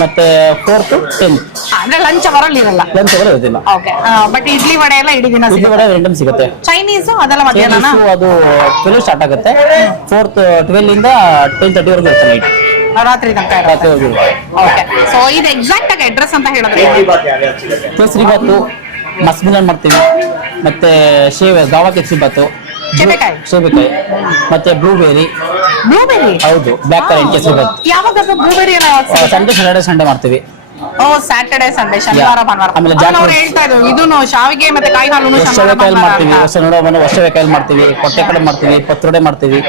ಮತ್ತೆ 4 to 10. ಅಂದ್ರೆ ಲಂಚ್ ಅವರಲ್ಲಿ ಇರಲ್ಲ? ಲಂಚ್ ಅವರ್ ಇರೋದಿಲ್ಲ. ಓಕೆ, ಬಟ್ ಇಡ್ಲಿ ವಡೆ ಎಲ್ಲ ಇಡೀ ದಿನ ಇಡ್ಲಿ ವಡೆ ರೆಂಡಮ್ ಸಿಗುತ್ತೆ. ಚೈನೀಸ್ ಅದೆಲ್ಲ ಮಧ್ಯಾಹ್ನ? ಅದು 12 ಸ್ಟಾರ್ಟ್ ಆಗುತ್ತೆ. 12 ಇಂದ 10:30 ವರೆಗೂ ಇರುತ್ತೆ ನೈಟ್. ರಾತ್ರಿ ತನಕ ರಾತ್ರಿ ವರೆಗೂ. ಓಕೆ, ಸೊ ಇದು ಎಕ್ಸಾಕ್ಟ್ ಆಗಿ ಅಡ್ರೆಸ್ ಅಂತ ಹೇಳಿದ್ರೆ? ಕೇಸರಿ ಬಾತು, ಮಸ್ಕ್ ಮಿಲನ್ ಮಾಡ್ತೀವಿ, ಮತ್ತೆ ಗಾವಾ ಕೇಸರಿ ಬಾತು, ಸೇಬೆಕಾಯಿ, ಮತ್ತೆ ಬ್ಲೂಬೆರಿ. ಹೌದು, ಬ್ಲಾಕ್ ಕರೆಂಟ್ ಕೇಸರಿ ಬಾತು. ಯಾವಾಗ ಬ್ಲೂಬೆರಿ? ಸಂಡೇ ಸ್ಯಾಟರ್ಡೆ ಮಾಡ್ತೀವಿ. ಓ, ಸ್ಯಾಟರ್ಡೆ ಸಂಡೇ, ಶನಿವಾರ ಭಾನುವಾರ. ಆಮೇಲೆ ಅವ್ರು ಹೇಳ್ತಾ ಇದ್ರು ಇದನ್ನು ಶಾವಿಗೆ ಮತ್ತೆ ಕಾಯಿ ಹಾಲು ವರ್ಷವೇಕಾಯಲ್ಲಿ ಮಾಡ್ತೀವಿ. ವರ್ಷವೇಕಾಯಲ್ಲಿ ಮಾಡ್ತೀವಿ, ಕೊಟ್ಟೆ ಕಡೆ ಮಾಡ್ತೀವಿ, ಪತ್ರೊಡೆ ಮಾಡ್ತೀವಿ,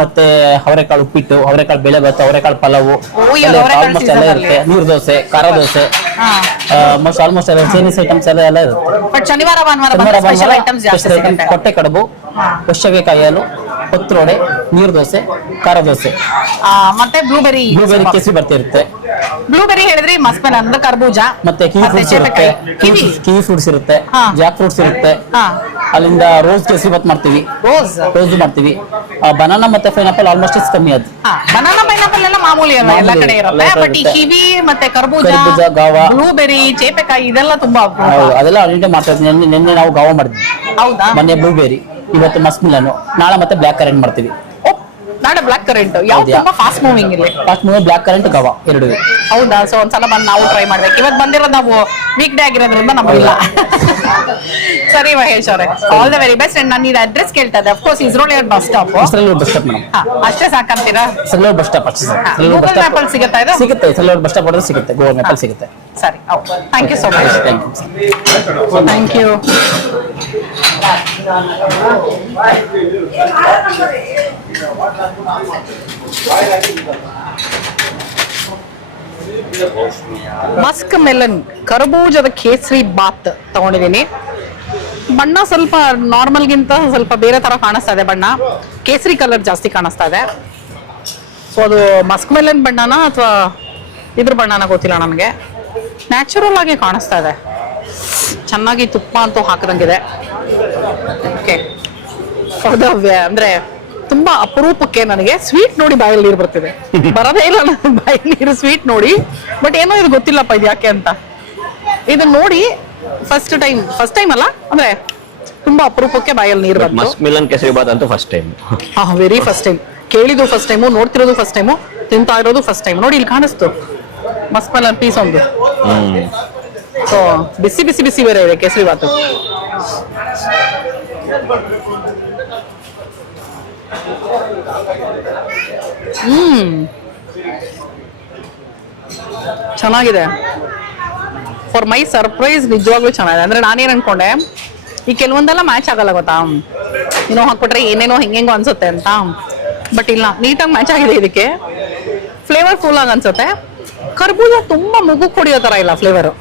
ಮತ್ತೆ ಅವರೆಕಾಳು ಉಪ್ಪಿಟ್ಟು, ಅವರೆಕಾಳು ಬೇಳೆ ಭಾತು, ಅವರೆಕಾಳು ಪಲಾವು, ಆಲ್ಮೋಸ್ಟ್ ಎಲ್ಲ ಇರುತ್ತೆ. ನೀರು ದೋಸೆ, ಖಾರ ದೋಸೆ, ಆಲ್ಮೋಸ್ಟ್ ಎಲ್ಲ ಚೈನೀಸ್ ಐಟಮ್ಸ್ ಎಲ್ಲ ಇರುತ್ತೆ. ಬಟ್ ಶನಿವಾರ ಭಾನುವಾರ ಸ್ಪೆಷಲ್ ಐಟಮ್ಸ್ ಜಾಸ್ತಿ ಸಿಗುತ್ತೆ. ಕೊಟ್ಟೆ ಕಡುಬು, ವರ್ಷವೇಕಾಯಿ ಹಾಲು, ಪತ್ರೊಡೆ, ನೀರು ದೋಸೆ, ಖಾರ ದೋಸೆ, ಮತ್ತೆ ಬ್ಲೂಬೆರಿ ಕೇಸರಿ ಬರ್ತಾ ಇರುತ್ತೆ. ಬ್ಲೂಬೆರಿ ಹೇಳಿದ್ರಿ, ಮಸ್ಕ್ ಮೆಲನ್, ಕರ್ಬೂಜ, ಮತ್ತೆ ಕಿವಿ ಫ್ರೂಟ್ಸ್ ಇರುತ್ತೆ. ಕಿವಿ ಫ್ರೂಟ್ಸ್ ಇರುತ್ತೆ, ಜಾಕ್ ಫ್ರೂಟ್ಸ್ ಇರುತ್ತೆ. ಅಲ್ಲಿಂದ ರೋಸ್ ಕೇಸರಿ ಬಾತ್ ಮಾಡ್ತೀವಿ, ರೋಸ್ ಮಾಡ್ತೀವಿ. ಬನಾನಾ ಮತ್ತೆ ಪೈನಾಪಲ್ ಆಲ್ಮೋಸ್ಟ್ ಕಮ್ಮಿ ಅದು. ಬನಾನಾ ಪೈನಾಪಲ್ ಎಲ್ಲ ಮಾಮೂಲಿ ಎಲ್ಲ ಕಡೆ ಇರುತ್ತೆ. ಬಟ್ ಈ ಕಿವಿ ಮತ್ತೆ ಕರ್ಬೂಜ, ಗಾವಾ, ಬ್ಲೂಬೆರಿ, ಚೇಪೆಕಾಯಿ ಇದೆಲ್ಲ ತುಂಬಾ ಅದೆಲ್ಲ ಆಲ್ರೆಡಿ ಮಾಡ್ತಾ ಇದ್ವಿ. ನಿನ್ನೆ ನಾವು ಗಾವಾ ಮಾಡಿದ್ವಿ. ಹೌದಾ? ಮೊನ್ನೆ ಬ್ಲೂಬೆರಿ, ಇವತ್ತು ಮಸ್ಕ್ ಮಿಲನ್, ನಾಳೆ ಮತ್ತೆ ಬ್ಲಾಕ್ ಕರೆಂಟ್ ಮಾಡ್ತೀವಿ. ನಾಳೆ ಬ್ಲಾಕ್ ಕರೆಂಟ್ ಯಾವ್ದು ತುಂಬಾ ಫಾಸ್ಟ್ ಮೂವಿಂಗ್ ಇಲ್ಲಿ? ಫಾಸ್ಟ್ ಮೂವಿಂಗ್ ಬ್ಲಾಕ್ ಕರೆಂಟ್, ಗಾವಾ ಎರಡು. ಹೌದಾ? ಸೊ ಒಂದ್ಸಲ ಬಂದು ನಾವು ಟ್ರೈ ಮಾಡ್ಬೇಕು. ಇವತ್ತು ಬಂದಿರೋದು ನಾವು ವೀಕ್ ಡೇ ಆಗಿರೋದ್ರಿಂದ ನಮಗಿಲ್ಲ. ಸರಿ, ಸರಿ ಮಹೇಶ್ ಅವರೇ, all the very best. And ನಾನು ಇದು ಅಡ್ರೆಸ್ ಕೇಳ್ತಾ ಇದ್ದೆ, ಅಫ್ಕೋರ್ಸ್ ಇಸ್ರೋಲಿ ಬಸ್ ಸ್ಟಾಪ್ ಇಸ್ರಲ್ಲೂರು ಬಸ್ ಸ್ಟಾಪ್ ಮೇಡಮ್. ಅಷ್ಟೇ ಸಾಕಂತೀರಾ? ಇಸ್ರಲ್ಲೂರು ಬಸ್ ಸ್ಟಾಪ್ ಅಷ್ಟೇ ಸರ್. ಇಸ್ರಲ್ಲೂರು ಬಸ್ ಗೂಗಲ್ ಮ್ಯಾಪ್ ಅಲ್ಲಿ ಸಿಗುತ್ತಾ ಇದು? ಸಿಗುತ್ತೆ. ಇಸ್ರಲ್ಲೂರು ಬಸ್ ಸ್ಟಾಪ್ ಹೊಡೆದ್ರೆ ಸಿಗುತ್ತೆ, ಗೂಗಲ್ ಮ್ಯಾಪ್ ಅಲ್ಲಿ ಸಿಗುತ್ತೆ. ಸರಿ, thank you so much. Thank you. Thank you. Musk melon ಕರ್ಬೂಜದ ಕೇಸರಿ ಬಾತ್ ತಗೊಂಡಿದ್ದೀನಿ. ಬಣ್ಣ ಸ್ವಲ್ಪ ನಾರ್ಮಲ್ಗಿಂತ ಸ್ವಲ್ಪ ಬೇರೆ ತರ ಕಾಣಿಸ್ತಾ ಇದೆ. ಬಣ್ಣ ಕೇಸರಿ ಕಲರ್ ಜಾಸ್ತಿ ಕಾಣಿಸ್ತಾ ಇದೆ. ಸೊ ಅದು ಮಸ್ಕ್ ಮೆಲನ್ ಬಣ್ಣನ ಅಥವಾ ಇದ್ರ ಬಣ್ಣನ ಗೊತ್ತಿಲ್ಲ ನನಗೆ. ನ್ಯಾಚುರಲ್ ಆಗಿ ಕಾಣಿಸ್ತಾ ಇದೆ. ಚೆನ್ನಾಗಿ ತುಪ್ಪ ಅಂತೂ ಹಾಕದಂಗಿದೆ. ಓಕೆ, ಅಂದ್ರೆ ತುಂಬಾ ಅಪರೂಪಕ್ಕೆ ನನಗೆ ಸ್ವೀಟ್ ನೋಡಿ ಬಾಯಲ್ಲಿ ನೀರು ಬರ್ತಿದೆ. ಬರೋದೇ ಇಲ್ಲ ನನ್ನ ಬಾಯಲ್ಲಿ ನೀರು ಸ್ವೀಟ್ ನೋಡಿ. ಬಟ್ ಏನೋ ಇದು ಗೊತ್ತಿಲ್ಲಪ್ಪ ಇದು ಯಾಕೆ ಅಂತ. ಇದನ್ನ ನೋಡಿ ಫಸ್ಟ್ ಟೈಮ್ ಅಲ್ಲ, ಅಂದ್ರೆ ತುಂಬಾ ಅಪರೂಪಕ್ಕೆ ಬಾಯಲ್ಲಿ ನೀರು ಬಂತು. ಮಸ್ಕ್ ಮಿಲನ್ ಕೇಸರಿ ಬಾತ್ ಅಂತೂ first time. Very first time. ಕೇಳಿದ್ದು ಫಸ್ಟ್ ಟೈಮು, ನೋಡ್ತಿರೋದು ಫಸ್ಟ್ ಟೈಮು, ತಿಂತಾ ಇರೋದು ಫಸ್ಟ್ ಟೈಮ್. ನೋಡಿ ಇಲ್ಲಿ ಕಾಣಿಸ್ತು ಮಸ್ಕ್ ಮೆಲನ್ ಪೀಸ್ ಒಂದು. ಸೊ ಬಿಸಿ ಬಿಸಿ ಬಿಸಿ ಬೇರೆ ಇದೆ ಕೇಸರಿ ಬಾತು. ಚೆನ್ನಾಗಿದೆ. ಫಾರ್ ಮೈ ಸರ್ಪ್ರೈಸ್ ನಿಜವಾಗ್ಲೂ ಚೆನ್ನಾಗಿದೆ. ಅಂದ್ರೆ ನಾನೇನ್ ಅನ್ಕೊಂಡೆ, ಈ ಕೆಲವೊಂದೆಲ್ಲ ಮ್ಯಾಚ್ ಆಗಲ್ಲ ಗೊತ್ತಾ, ಏನೋ ಹಾಕ್ಬಿಟ್ರೆ ಏನೇನೋ ಹೆಂಗೆಂಗೋ ಅನ್ಸುತ್ತೆ ಅಂತ. ಬಟ್ ಇಲ್ಲ, ನೀಟಾಗಿ ಮ್ಯಾಚ್ ಆಗಿದೆ. ಇದಕ್ಕೆ ಫ್ಲೇವರ್ ಫುಲ್ ಆಗಿ ಅನ್ಸುತ್ತೆ. ಕರ್ಬೂಜ ತುಂಬಾ ಮುಗು ಕೊಡಿಯೋ ತರ ಇಲ್ಲ ಫ್ಲೇವರು.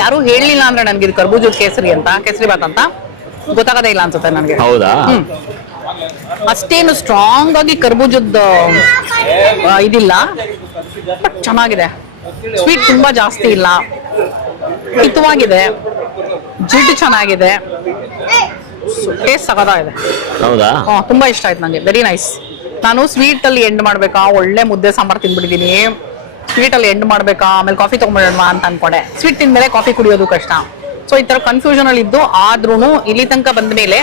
ಯಾರು ಹೇಳಲಿಲ್ಲ ಅಂದ್ರೆ ನನ್ಗೆ ಇದು ಕರ್ಬೂಜದ ಕೇಸರಿ ಅಂತ, ಕೇಸರಿ ಬಾತ್ ಅಂತ ಗೊತ್ತಾಗದೇ ಇಲ್ಲ ಅನ್ಸುತ್ತೆ ನನಗೆ. ಹೌದಾ? ಅಷ್ಟೇನು ಸ್ಟ್ರಾಂಗ್ ಆಗಿ ಕರ್ಬೂಜದ ಇದಿಲ್ಲ, ಬಟ್ ಚೆನ್ನಾಗಿದೆ. ಸ್ವೀಟ್ ತುಂಬಾ ಜಾಸ್ತಿ ಇಲ್ಲ, ಹಿತವಾಗಿದೆ, ಜಿಡ್ಡು ಚೆನ್ನಾಗಿದೆ, ಟೇಸ್ಟ್ ಸಗದಾಗಿದೆ. ಹೌದಾ? ತುಂಬಾ ಇಷ್ಟ ಆಯ್ತು ನಂಗೆ. Very nice. ನಾನು ಸ್ವೀಟ್ ಅಲ್ಲಿ ಎಂಡ್ ಮಾಡ್ಬೇಕಾ, ಒಳ್ಳೆ ಮುದ್ದೆ ಸಾಂಬಾರ್ ತಿನ್ಬಿಟ್ಟಿದೀನಿ. ಸ್ವೀಟ್ ಅಲ್ಲಿ ಎಂಡ್ ಮಾಡ್ಬೇಕಾ, ಆಮೇಲೆ ಕಾಫಿ ತಗೊಂಡ್ಬಿಡೋಣ ಅಂತ ಅನ್ಕೊಂಡೆ. ಸ್ವೀಟ್ ತಿಂದ್ಮೇಲೆ ಕಾಫಿ ಕುಡಿಯೋದು ಕಷ್ಟ. ಸೊ ಈ ತರ ಕನ್ಫ್ಯೂಷನ್ ಅಲ್ಲಿ ಇದ್ದು, ಆದ್ರೂ ಇಲ್ಲಿ ತನಕ ಬಂದ ಮೇಲೆ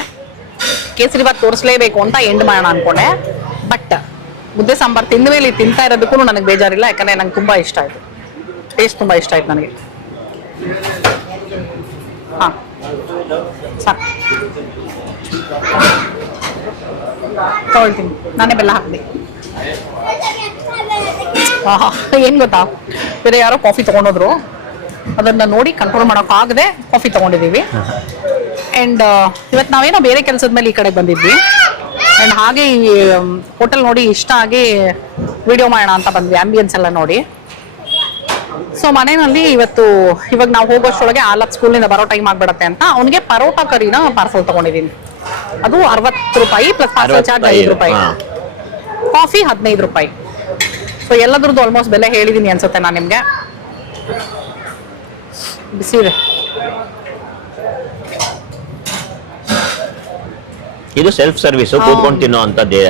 ಕೇಸರಿ ಬಾತ್ ತೋರಿಸ್ಲೇಬೇಕು ಅಂತ ಎಂಡ್ ಮಾಡೋಣ ಅನ್ಕೊಂಡೆ. ಬಟ್ ಮುದ್ದೆ ಸಾಂಬಾರ್ ತಿಂದ ಮೇಲೆ ತಿಂತಾ ಇರೋದಕ್ಕೂ ನನಗೆ ಬೇಜಾರಿಲ್ಲ, ಯಾಕಂದ್ರೆ ನಂಗೆ ತುಂಬಾ ಇಷ್ಟ ಆಯ್ತು. ಟೇಸ್ಟ್ ತುಂಬಾ ಇಷ್ಟ ಆಯ್ತು ನನಗೆ. ಹಾ, ಸಾಕು ತಗೊಳ್ತೀನಿ. ನಾನೇ ಬೆಲ್ಲ ಹಾಕ್ದೆ. ಏನ್ ಗೊತ್ತಾ, ಬೇರೆ ಯಾರೋ ಕಾಫಿ ತಗೊಂಡೋದ್ರು, ಅದನ್ನ ನೋಡಿ ಕಂಟ್ರೋಲ್ ಮಾಡೋಕ್ಕಾಗದೆ ಕಾಫಿ ತಗೊಂಡಿದೀವಿ. ಅಂಡ್ ಇವತ್ತು ನಾವೇನೋ ಬೇರೆ ಕೆಲಸದ ಮೇಲೆ ಈ ಕಡೆಗೆ ಬಂದಿದ್ವಿ. ಅಂಡ್ ಹಾಗೆ ಈ ಹೋಟೆಲ್ ನೋಡಿ ಇಷ್ಟ ಆಗಿ ವಿಡಿಯೋ ಮಾಡೋಣ ಅಂತ ಬಂದ್ವಿ, ಆಂಬಿಯನ್ಸ್ ಎಲ್ಲ ನೋಡಿ. ಸೊ ಮನೆಯಲ್ಲಿ ಇವಾಗ ನಾವು ಹೋಗೋಷ್ಟೊಳಗೆ ಆಲತ್ ಸ್ಕೂಲಿಂದ ಬರೋ ಟೈಮ್ ಆಗ್ಬಿಡತ್ತೆ ಅಂತ ಅವನಿಗೆ ಪರೋಟಾ ಕರಿನ ಪಾರ್ಸಲ್ ತಗೊಂಡಿದ್ದೀನಿ. ಅದು 60 ರೂಪಾಯಿ ಪ್ಲಸ್ ಪಾರ್ಸಲ್ ಚಾರ್ಜ್ 5 ರೂಪಾಯಿ, ಕಾಫಿ 15 ರೂಪಾಯಿ. ಸೊ ಎಲ್ಲದ್ರದ್ದು ಆಲ್ಮೋಸ್ಟ್ ಬೆಲೆ ಹೇಳಿದೀನಿ ಅನ್ಸುತ್ತೆ ನಾನು ನಿಮ್ಗೆ. ಬಿಸಿ ಇದೆ. ಇದು ಸೆಲ್ಫ್ ಸರ್ವಿಸ್, ಕೂತ್ಕೊಂಡು ತಿನ್ನೋ ಅಂತದ್ದು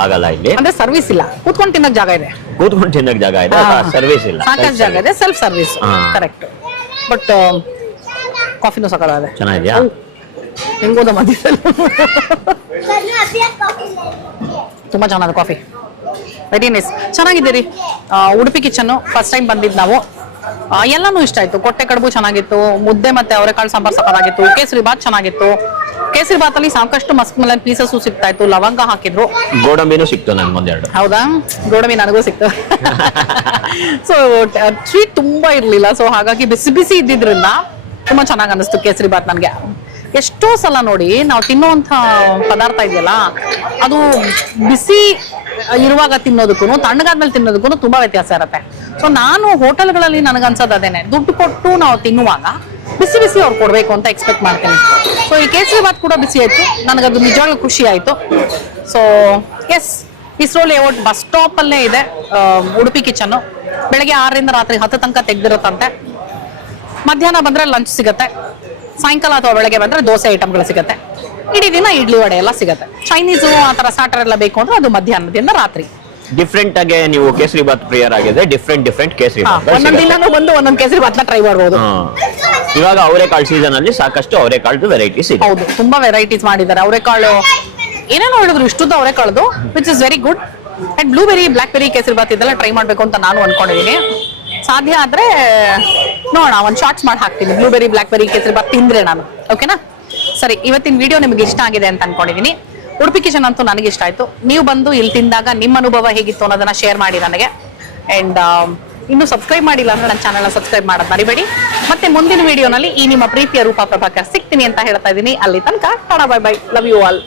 ಆಗಲ್ಲ ಇಲ್ಲಿ. ಅಂದ್ರೆ ಸರ್ವಿಸ್ ಇಲ್ಲ, ಕೂತ್ಕೊಂಡು ತಿನ್ನಕ್ ಜಾಗ ಇದೆ. ಕೂತ್ಕೊಂಡು ತಿನ್ನಕ್ ಜಾಗ ಇದೆ, ಸರ್ವಿಸ್ ಇಲ್ಲ. ಸಾಕಷ್ಟು ಜಾಗ ಇದೆ, ಸೆಲ್ಫ್ ಸರ್ವಿಸ್. ಕರೆಕ್ಟ್. ಬಟ್ ಕಾಫಿನೂ ಸಕಲಾಗಿದೆ. ಚೆನ್ನಾಗಿದ್ಯಾ? ಹೆಂಗೋದ ಮಧ್ಯದಲ್ಲಿ ತುಂಬಾ ಚೆನ್ನಾಗಿದೆ ಕಾಫಿ. Very nice. ಚೆನ್ನಾಗಿದೆ. ಉಡುಪಿ ಕಿಚನ್ ಫಸ್ಟ್ ಟೈಮ್ ಬಂದಿದ್ದು ನಾವು. ಎಲ್ಲಾನು ಇಷ್ಟ ಆಯ್ತು. ಕೊಟ್ಟೆ ಕಡುಬು ಚೆನ್ನಾಗಿತ್ತು, ಮುದ್ದೆ ಮತ್ತೆ ಅವರೆಕಾಳು ಸಾಂಬಾರ್ ಸಕಲಾಗಿತ್ತು, ಕೇಸರಿ ಬಾತ್ ಚೆನ್ನಾಗಿತ್ತು. ಕೇಸರಿ ಬಾತ್ ಅಲ್ಲಿ ಸಾಕಷ್ಟು ಮಸ್ಕ್ ಮೆಲನ್ ಪೀಸಸ್ ಸಿಗ್ತಾ ಇತ್ತು, ಲವಂಗ ಹಾಕಿದ್ರು, ಗೋಡಂಬಿನೂ ಸಿಕ್ತು ನನ್ಗೆ ಒಂದೆರಡು. ಹೌದಾ? ಗೋಡಂಬಿ ನನಗೂ ಸಿಕ್ತು. ಸೊ ಸ್ವೀಟ್ ತುಂಬಾ ಇರ್ಲಿಲ್ಲ, ಸೊ ಹಾಗಾಗಿ ಬಿಸಿ ಬಿಸಿ ಇದ್ದಿದ್ರಿಂದ ತುಂಬಾ ಚೆನ್ನಾಗಿ ಅನಿಸ್ತು ಕೇಸರಿ ಬಾತ್ ನನಗೆ. ಎಷ್ಟೋ ಸಲ ನೋಡಿ ನಾವು ತಿನ್ನುವಂತ ಪದಾರ್ಥ ಇದೆಯಲ್ಲ, ಅದು ಬಿಸಿ ಇರುವಾಗ ತಿನ್ನೋದಕ್ಕೂ ತಣ್ಣಗಾದ್ಮೇಲೆ ತಿನ್ನೋದಕ್ಕೂ ತುಂಬಾ ವ್ಯತ್ಯಾಸ ಇರುತ್ತೆ. ಸೊ ನಾನು ಹೋಟೆಲ್ಗಳಲ್ಲಿ ನನಗನ್ಸೋದು ಅದೇನೆ, ದುಡ್ಡು ಕೊಟ್ಟು ನಾವು ತಿನ್ನುವಾಗ ಬಿಸಿ ಬಿಸಿ ಅವ್ರು ಕೊಡ್ಬೇಕು ಅಂತ ಎಕ್ಸ್ಪೆಕ್ಟ್ ಮಾಡ್ತೀನಿ. ಸೊ ಈ ಕೇಸರಿ ಬಾತ್ ಕೂಡ ಬಿಸಿ ಆಯ್ತು, ನನಗದು ನಿಜವಾಗ್ಲೂ ಖುಷಿ ಆಯ್ತು. So yes, ISRO layout bus stop ಅಲ್ಲೇ ಇದೆ ಉಡುಪಿ ಕಿಚನ್. ಬೆಳಗ್ಗೆ 6ರಿಂದ ರಾತ್ರಿ 10 ತನಕ ತೆಗ್ದಿರುತ್ತಂತೆ. ಮಧ್ಯಾಹ್ನ ಬಂದ್ರೆ ಲಂಚ್ ಸಿಗತ್ತೆ, ಸಾಯಂಕಾಲ ಅಥವಾ ಬೆಳಗ್ಗೆ ಬಂದ್ರೆ ದೋಸೆ ಐಟಮ್ಗಳು ಸಿಗತ್ತೆ, ಇಡೀ ದಿನ ಇಡ್ಲಿ ವಡೆ ಎಲ್ಲ ಸಿಗತ್ತೆ. ಚೈನೀಸು ಆ ತರ ಸ್ಟಾರ್ಟರ್ ಎಲ್ಲ ಬೇಕು ಅಂದ್ರೆ ಅದು ಮಧ್ಯಾಹ್ನದಿಂದ ರಾತ್ರಿ. ಡಿಫ್ರೆಂಟ್ ಆಗಿ ನೀವು ಕೇಸರಿ ಬಾತ್ ಪ್ರಿಯರ್ ಆಗಿದೆ, ಡಿಫ್ರೆಂಟ್ ಕೇಸರಿ ಬಾತ್ ಒಂದೊಂದು ದಿನಾನು ಬಂದು ಒಂದೊಂದು ಕೇಸರಿ ಬಾತ್ನ ಟ್ರೈ ಮಾಡಬಹುದು. ಇವಾಗ ಅವರೆಕಾಳು ಸೀಸನ್ ಅಲ್ಲಿ ಸಾಕಷ್ಟು ಅವರೆಕಾಳು ವೆರೈಟೀಸ್ ಇದೆ. ಹೌದು, ತುಂಬಾ ವೆರೈಟೀಸ್ ಮಾಡಿದ್ದಾರೆ. ಅವರೆಕಾಳು ಏನೇನೋ ಹೇಳಿದ್ರು, ಇಷ್ಟುದ್ದು ಅವರೆಕಾಳದು, which is very good. And blueberry blackberry kesari bath ಇದೆಲ್ಲ ಟ್ರೈ ಮಾಡ್ಬೇಕು ಅಂತ ನಾನು ಅನ್ಕೊಂಡಿದೀನಿ. ಸಾಧ್ಯ ಆದ್ರೆ ನೋಡೋಣ, ಒಂದು ಶಾರ್ಟ್ಸ್ ಮಾಡಿ ಹಾಕ್ತೀನಿ blueberry blackberry kesari Baat ತಿಂದ್ರೆ ನಾನು. ಓಕೆನಾ? ಸರಿ, ಇವತ್ತಿನ ವಿಡಿಯೋ ನಿಮ್ಗೆ ಇಷ್ಟ ಆಗಿದೆ ಅಂತ ಅನ್ಕೊಂಡಿದೀನಿ. ಉಡುಪಿ ಕಿಚನ್ ಅಂತೂ ನನಗೆ ಇಷ್ಟ ಆಯ್ತು. ನೀವು ಬಂದು ಇಲ್ಲಿ ತಿಂದಾಗ ನಿಮ್ಮ ಅನುಭವ ಹೇಗಿತ್ತು ಅನ್ನೋದನ್ನ ಶೇರ್ ಮಾಡಿ ನನಗೆ. ಅಂಡ್ ಇನ್ನು ಸಬ್ಸ್ಕ್ರೈಬ್ ಮಾಡಿಲ್ಲ ಅಂದ್ರೆ ನನ್ನ ಚಾನಲ್ ಸಬ್ಸ್ಕ್ರೈಬ್ ಮಾಡೋದು ಮರಿಬೇಡಿ. ಮತ್ತೆ ಮುಂದಿನ ವಿಡಿಯೋನಲ್ಲಿ ಈ ನಿಮ್ಮ ಪ್ರೀತಿಯ ರೂಪಾ ಪ್ರಭಾಕರ್ ಸಿಗ್ತೀನಿ ಅಂತ ಹೇಳ್ತಾ ಇದ್ದೀನಿ. ಅಲ್ಲಿ ತನಕ tata, bye bye, love you all.